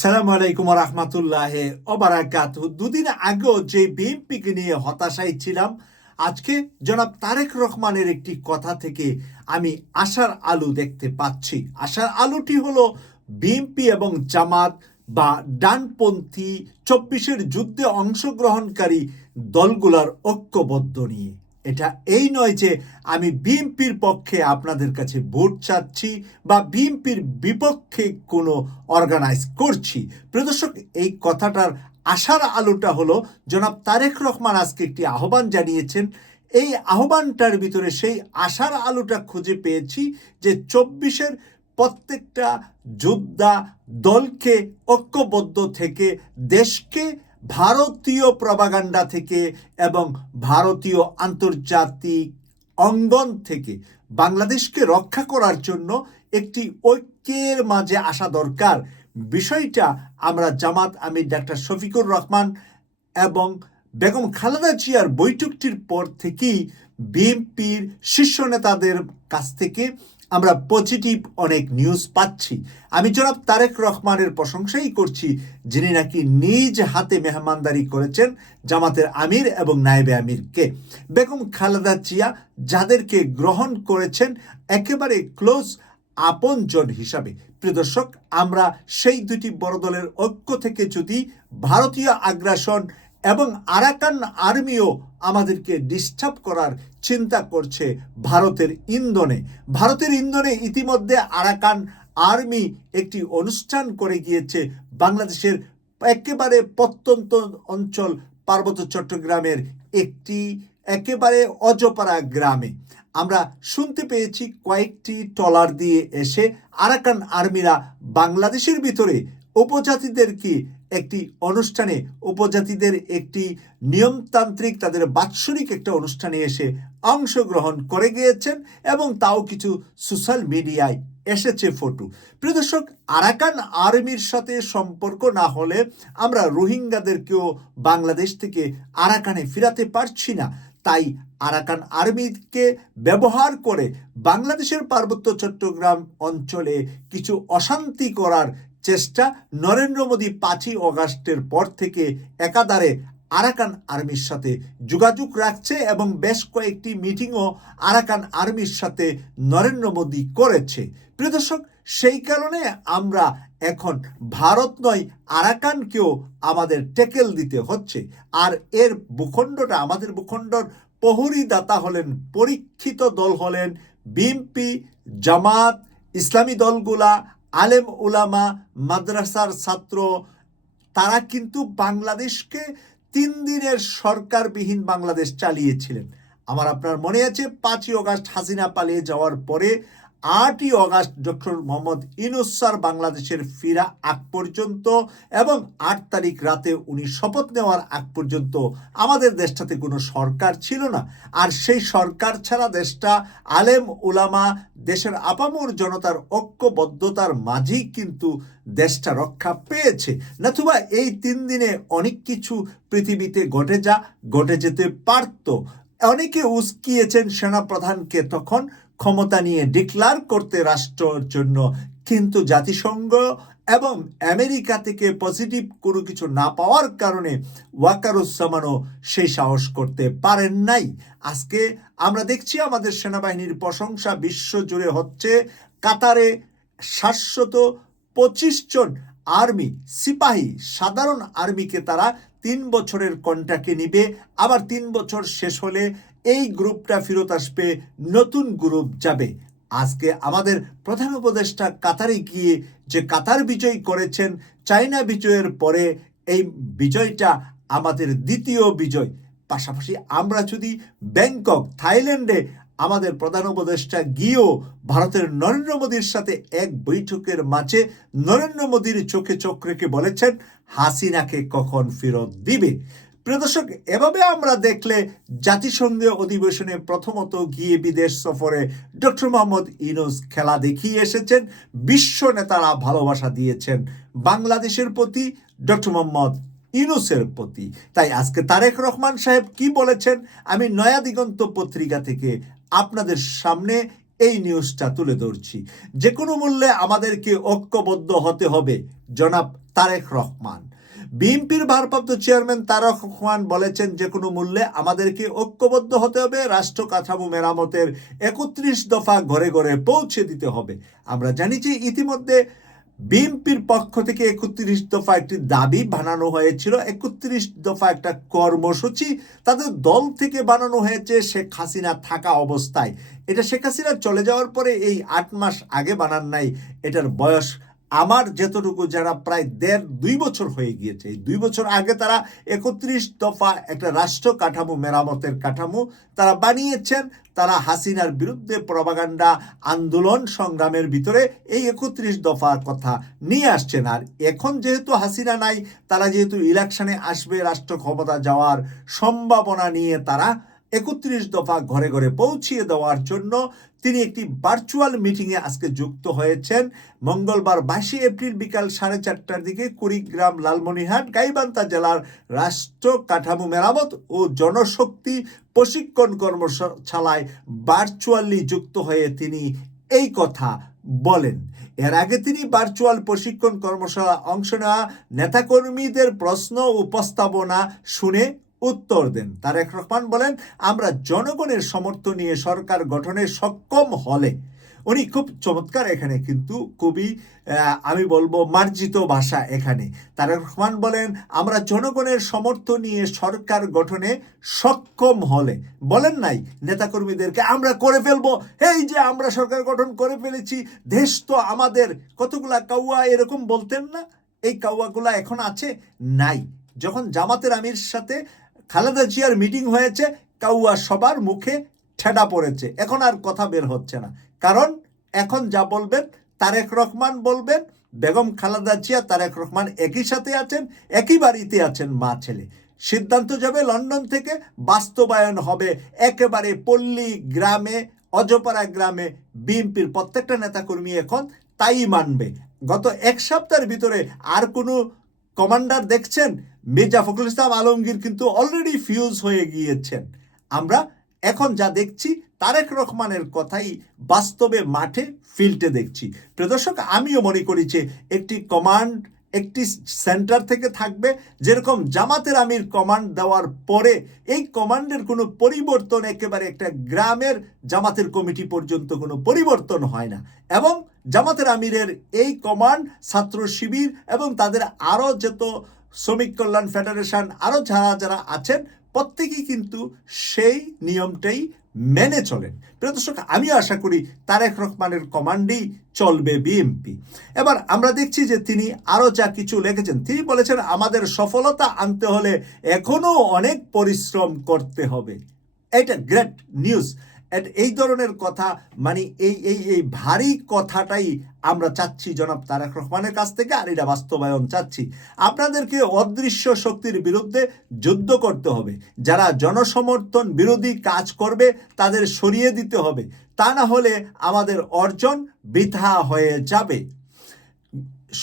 সালাম আলাইকুম রহমতুল্লাহ ওবারাকাত দুদিন আগেও যে বিএনপিকে নিয়ে হতাশায় ছিলাম, আজকে জনাব তারেক রহমানের একটি কথা থেকে আমি আশার আলু দেখতে পাচ্ছি। আশার আলুটি হলো বিএনপি এবং জামাত বা ডানপন্থী চব্বিশের যুদ্ধে অংশগ্রহণকারী দলগুলার ঐক্যবদ্ধ নিয়ে। এটা এই নয় যে আমি বিএনপির পক্ষে আপনাদের কাছে ভোট চাচ্ছি বা বিএনপির বিপক্ষে কোনো অর্গানাইজ করছি। প্রদর্শক এই কথাটার আশার আলোটা হলো, জনাব তারেক রহমান আজকে একটি আহ্বান জানিয়েছেন। এই আহ্বানটার ভিতরে সেই আশার আলোটা খুঁজে পেয়েছি যে চব্বিশের প্রত্যেকটা যোদ্ধা দলকে ঐক্যবদ্ধ থেকে দেশকে ভারতীয় প্রবাগান্ডা থেকে এবং ভারতীয় আন্তর্জাতিক অঙ্গন থেকে বাংলাদেশকে রক্ষা করার জন্য একটি ঐক্যের মাঝে আসা দরকার। বিষয়টা আমরা জামাত আমির ডাক্তার শফিকুর রহমান এবং বেগম খালেদা জিয়ার বৈঠকটির পর থেকেই বিএনপির শীর্ষ নেতাদের কাছ থেকে আমরা পজিটিভ অনেক নিউজ পাচ্ছি। আমি জনাব তারেক রহমানের প্রশংসাই করছি, যিনি নাকি নিজ হাতে মেহমানদারি করেছেন জামাতের আমির এবং নায়েবে আমিরকে। বেগম খালেদা জিয়া যাদেরকে গ্রহণ করেছেন একেবারে ক্লোজ আপনজন হিসাবে। প্রিয় দর্শক, আমরা সেই দুটি বড় দলের ঐক্য থেকে যদি ভারতীয় আগ্রাসন এবং আরাকান আর্মিও আমাদেরকে ডিস্টার্ব করার চিন্তা করছে ভারতের ইন্ধনে। ভারতের ইন্ধনে ইতিমধ্যে আরাকান আর্মি একটি অনুষ্ঠান করে গিয়েছে বাংলাদেশের একেবারে প্রত্যন্ত অঞ্চল পার্বত্য চট্টগ্রামের একটি একেবারে অজপাড়া গ্রামে। আমরা শুনতে পেয়েছি কয়েকটি ট্রলার দিয়ে এসে আরাকান আর্মিরা বাংলাদেশের ভিতরে উপজাতিদেরকে একটি অনুষ্ঠানে উপজাতিদের একটি নিয়মতান্ত্রিক, তাদের বাৎসরিক একটা অনুষ্ঠানে এসে অংশগ্রহণ করে গিয়েছেন এবং তাও কিছু সোশ্যাল মিডিয়ায় এসেছে ফটো। প্রিয় দর্শক, আরাকান আর্মির সাথে সম্পর্ক না হলে আমরা রোহিঙ্গাদেরকেও বাংলাদেশ থেকে আরাকানে ফিরাতে পারছি না। তাই আরাকান আর্মিকে ব্যবহার করে বাংলাদেশের পার্বত্য চট্টগ্রাম অঞ্চলে কিছু অশান্তি করার চেষ্টা নরেন্দ্র মোদী পাঁচই অগাস্টের পর থেকে একাধারে আরাকান আর্মির সাথে যোগাযোগ রাখছে এবং বেশ কয়েকটি মিটিংও আরাকান আর্মির সাথে নরেন্দ্র মোদী করেছে। প্রিয় দর্শক, সেই কারণে আমরা এখন ভারত নয়, আরাকানকেও আমাদের টেকেল দিতে হচ্ছে। আর এর ভূখণ্ডটা, আমাদের ভূখণ্ডর প্রহরী দাতা হলেন, পরীক্ষিত দল হলেন বিএনপি, জামাত, ইসলামী দলগুলা আলেম উলামা, মাদ্রাসার ছাত্র, তারা কিন্তু বাংলাদেশকে তিন দিনের সরকারবিহীন বাংলাদেশ চালিয়েছিলেন। আমার আপনার মনে আছে, পাঁচই অগাস্ট হাসিনা পালিয়ে যাওয়ার পরে আটই August doctor Mohammad Yunus sir বাংলাদেশের ফিরা আগ পর্যন্ত এবং আট তারিখ রাতে উনি শপথ নেওয়ার আগ পর্যন্ত আমাদের দেশটাতে কোনো সরকার ছিল না। আর সেই সরকার ছাড়া দেশটা আলেম উলামা দেশের আপামর জনতার ঐক্যবদ্ধতার মাঝেই কিন্তু দেশটা রক্ষা পেয়েছে। নতুবা এই তিন দিনে অনেক কিছু পৃথিবীতে ঘটে যা, ঘটে যেতে পারত। অনেকে উস্কিয়েছেন সেনাপ্রধানকে তখন ক্ষমতা নিয়ে ডিক্লার করতে রাষ্ট্রের জন্য, কিন্তু জাতিসংঘ এবং আমেরিকা থেকে পজিটিভ কোনো কিছু না পাওয়ার কারণে ওয়াকারুজ্জামানও সেই সাহস করতে পারেন নাই। আজকে আমরা দেখছি আমাদের সেনাবাহিনীর প্রশংসা বিশ্ব জুড়ে হচ্ছে কাতারে সাতশত পঁচিশ জন আর্মি, সিপাহী, সাধারণ আর্মিকে তারা তিন বছরের কন্ট্রাক্টে নিবে। আবার তিন বছর শেষ হলে এই গ্রুপটা ফেরত আসবে, নতুন গ্রুপ যাবে। আজকে আমাদের প্রধান উপদেষ্টা কাতারে গিয়ে যে কাতার বিজয় করেছেন, চায়না বিজয়ের পরে এই বিজয়টা আমাদের দ্বিতীয় বিজয়। পাশাপাশি আমরা যদি ব্যাংকক, থাইল্যান্ডে আমাদের প্রধান উপদেষ্টা গিয়েও ভারতের নরেন্দ্র মোদীর সাথে এক বৈঠকের মাঝে নরেন্দ্র মোদীর চোখে চোখ রেখে বলেছেন, হাসিনাকে কখন ফেরত দিবে? প্রিয় দর্শক, এভাবে আমরা দেখলে জাতিসংঘীয় অধিবেশনে প্রথমত গিয়ে বিদেশ সফরে ডক্টর মোহাম্মদ ইনুস খেলা দেখিয়ে এসেছেন। বিশ্ব নেতারা ভালোবাসা দিয়েছেন বাংলাদেশের প্রতি, ডক্টর মোহাম্মদ ইনুসের প্রতি। তাই আজকে তারেক রহমান সাহেব কি বলেছেন, আমি নয়া দিগন্ত পত্রিকা থেকে আপনাদের সামনে এই নিউজটা তুলে ধরছি। যে কোনো মূল্যে আমাদেরকে ঐক্যবদ্ধ হতে হবে, জনাব তারেক রহমান। বিএনপির ভারপ্রাপ্ত চেয়ারম্যান তারক রহমান বলেছেন যে কোনো মূল্যে আমাদেরকে ঐক্যবদ্ধ হতে হবে, রাষ্ট্র কাঠামো মেরামতের একত্রিশ দফা ঘরে ঘরে পৌঁছে দিতে হবে। আমরা জানি যে ইতিমধ্যে বিএনপির পক্ষ থেকে একত্রিশ দফা একটি দাবি বানানো হয়েছিল। একত্রিশ দফা একটা কর্মসূচি তাদের দল থেকে বানানো হয়েছে শেখ হাসিনা থাকা অবস্থায়। এটা শেখ হাসিনা চলে যাওয়ার পরে এই আট মাস আগে বানান নাই, এটার বয়স আমার যতটুকু যারা প্রায় দেড়, দুই বছর হয়ে গিয়েছে, এই দুই বছর আগে তারা একত্রিশ দফা একটা রাষ্ট্র কাঠামো, মেরামতের কাঠামো তারা বানিয়েছেন। তারা হাসিনার বিরুদ্ধে প্রবাগান্ডা আন্দোলন সংগ্রামের ভিতরে এই একত্রিশ দফার কথা নিয়ে আসছেন। আর এখন যেহেতু হাসিনা নাই, তারা যেহেতু ইলেকশনে আসবে, রাষ্ট্র ক্ষমতা যাওয়ার সম্ভাবনা নিয়ে তারা একত্রিশ দফা ঘরে ঘরে পৌঁছিয়ে দেওয়ার জন্য তিনি একটি ভার্চুয়াল মিটিংয়ে আজকে যুক্ত হয়েছেন। মঙ্গলবার বাইশে এপ্রিল বিকাল সাড়ে চারটার দিকে কুড়িগ্রাম লালমনিরহাট, গাইবান্ধা জেলার রাষ্ট্র কাঠামো মেরামত ও জনশক্তি প্রশিক্ষণ কর্মশালায় ভার্চুয়ালি যুক্ত হয়ে তিনি এই কথা বলেন। এর আগে তিনি ভার্চুয়াল প্রশিক্ষণ কর্মশালা অংশ নেওয়া নেতাকর্মীদের প্রশ্ন উপস্থাপনা শুনে উত্তর দেন। তারেক রহমান বলেন, আমরা জনগণের সমর্থন নিয়ে সরকার গঠনে সক্ষম হলে। উনি খুব চমৎকার এখানে কিন্তু খুবই আমি বলব মার্জিত ভাষা এখানে। তারেক রহমান বলেন, আমরা জনগণের সমর্থন নিয়ে সরকার গঠনে সক্ষম হলে। বলেন নাই, নেতাকর্মীদেরকে, আমরা করে ফেলব। এই যে আমরা সরকার গঠন করে ফেলেছি, দেশ তো আমাদের। কতগুলা কাউয়া এরকম বলতেন না? এই কাউয়াগুলা এখন আছে? নাই। যখন জামাতের আমির সাথে খালেদা জিয়ার মিটিং হয়েছে, কাউয়া সবার মুখে ঠেডা পড়েছে। এখন আর কথা বের হচ্ছে না। কারণ এখন যা বলবেন, তারেক রহমান বলবেন, বেগম খালেদা জিয়া, তারেক রহমান একই সাথে আছেন, একই বাড়িতে আছেন মা ছেলে। সিদ্ধান্ত যাবে লন্ডন থেকে, বাস্তবায়ন হবে একেবারে পল্লী গ্রামে, অজপাড়া গ্রামে বিএনপির প্রত্যেকটা নেতাকর্মী এখন তাই মানবে। গত এক সপ্তাহের ভিতরে আর কোনো কমান্ডার দেখছেন, মির্জা ফখরুল ইসলাম আলমগীর কিন্তু অলরেডি ফিউজ হয়ে গিয়েছেন। আমরা এখন যা দেখছি, তারেক রহমানের কথাই বাস্তবে মাঠে ফিল্ডে দেখছি। প্রদর্শক আমিও মনে করি যে একটি কমান্ড, একটি সেন্টার থেকে থাকবে। যেরকম জামাতের আমির কমান্ড দেওয়ার পরে এই কমান্ডের কোনো পরিবর্তন একেবারে একটা গ্রামের জামাতের কমিটি পর্যন্ত কোনো পরিবর্তন হয় না। এবং জামাতের আমিরের এই কমান্ড, ছাত্র শিবির এবং তাদের আরও যত শ্রমিক কল্যাণ ফেডারেশন, আরও যারা যারা আছেন, প্রত্যেকেই কিন্তু সেই নিয়মটাই মেনে চলেন। প্রিয় দর্শক আমি আশা করি তারেক রহমানের কমান্ডেই চলবে বিএমপি। এবার আমরা দেখছি যে তিনি আরও যা কিছু লিখেছেন। তিনি বলেছেন, আমাদের সফলতা আনতে হলে এখনও অনেক পরিশ্রম করতে হবে। এটা গ্রেট নিউজ। এই ধরনের কথা মানে এই এই এই ভারী কথাটাই আমরা চাচ্ছি, জনাব তারেক রহমানের কাছ থেকে, আর এটা বাস্তবায়ন চাচ্ছি। আপনাদেরকে অদৃশ্য শক্তির বিরুদ্ধে যুদ্ধ করতে হবে। যারা জনসমর্থন বিরোধী কাজ করবে, তাদের সরিয়ে দিতে হবে। তা না হলে আমাদের অর্জন বৃথা হয়ে যাবে।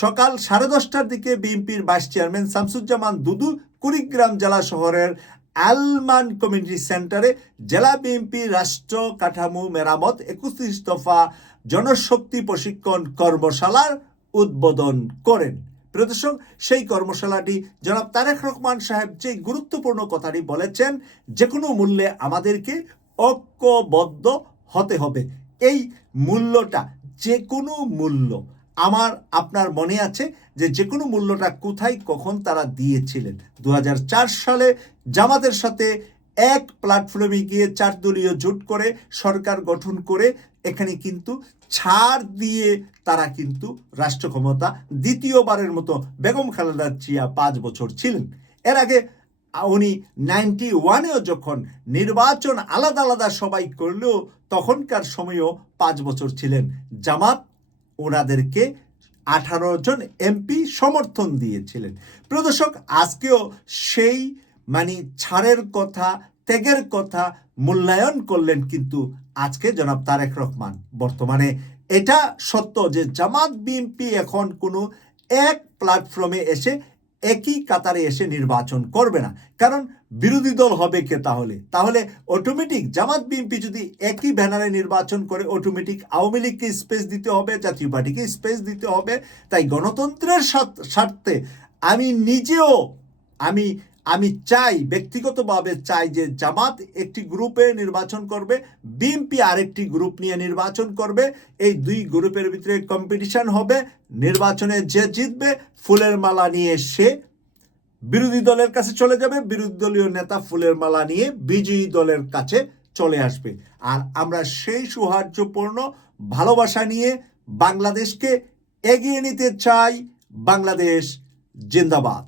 সকাল সাড়ে দশটার দিকে বিএনপির ভাইস চেয়ারম্যান শামসুজ্জামান দুদু কুড়িগ্রাম জেলা শহরের আলমান কমিউনিটি সেন্টারে জেলা বিএনপি রাষ্ট্র কাঠামো মেরামত একত্রিশ দফা জনশক্তি প্রশিক্ষণ কর্মশালার উদ্বোধন করেন। প্রদর্শক সেই কর্মশালাটি জনাব তারেক রহমান সাহেব যে গুরুত্বপূর্ণ কথাটি বলেছেন যে কোনো মূল্যে আমাদেরকে ঐক্যবদ্ধ হতে হবে। এই মূল্যটা যে কোনো মূল্য আমার, আপনার মনে আছে যে যে কোনো মূল্যটা কোথায় কখন তারা দিয়েছিলেন? দু হাজার চার সালে জামাতের সাথে এক প্ল্যাটফর্মে গিয়ে চার দলীয় জোট করে সরকার গঠন করে এখানে কিন্তু ছাড় দিয়ে তারা কিন্তু রাষ্ট্র ক্ষমতা দ্বিতীয়বারের মতো বেগম খালেদা জিয়া পাঁচ বছর ছিলেন। এর আগে উনি নাইনটি ওয়ানেও যখন নির্বাচন আলাদা আলাদা সবাই করলেও তখনকার সময়ও পাঁচ বছর ছিলেন। জামাত ওনাদেরকে আঠারো জন এমপি সমর্থন দিয়েছিলেন। প্রদর্শক আজকেও সেই মানে ছাড়ের কথা, ত্যাগের কথা মূল্যায়ন করলেন কিন্তু আজকে জনাব তারেক রহমান। বর্তমানে এটা সত্য যে জামাত বিএনপি এখন কোনো এক প্ল্যাটফর্মে এসে একই কাতারে এসে নির্বাচন করবে না। কারণ বিরোধী দল হবে কে তাহলে? তাহলে অটোমেটিক জামাত বিএনপি যদি একই ব্যানারে নির্বাচন করে অটোমেটিক আওয়ামী লীগকে স্পেস দিতে হবে, জাতীয় পার্টিকে স্পেস দিতে হবে। তাই গণতন্ত্রের স্বার্থে আমি নিজেও, আমি আমি চাই, ব্যক্তিগতভাবে চাই যে জামাত একটি গ্রুপে নির্বাচন করবে, বিএনপি আরেকটি গ্রুপ নিয়ে নির্বাচন করবে, এই দুই গ্রুপের ভিতরে কম্পিটিশন হবে, নির্বাচনে যে জিতবে, ফুলের মালা নিয়ে সে বিরোধী দলের কাছে চলে যাবে, বিরোধী দলীয় নেতা ফুলের মালা নিয়ে বিজয়ী দলের কাছে চলে আসবে। আর আমরা সেই সৌহার্দ্যপূর্ণ ভালোবাসা নিয়ে বাংলাদেশকে এগিয়ে নিতে চাই, বাংলাদেশ জিন্দাবাদ।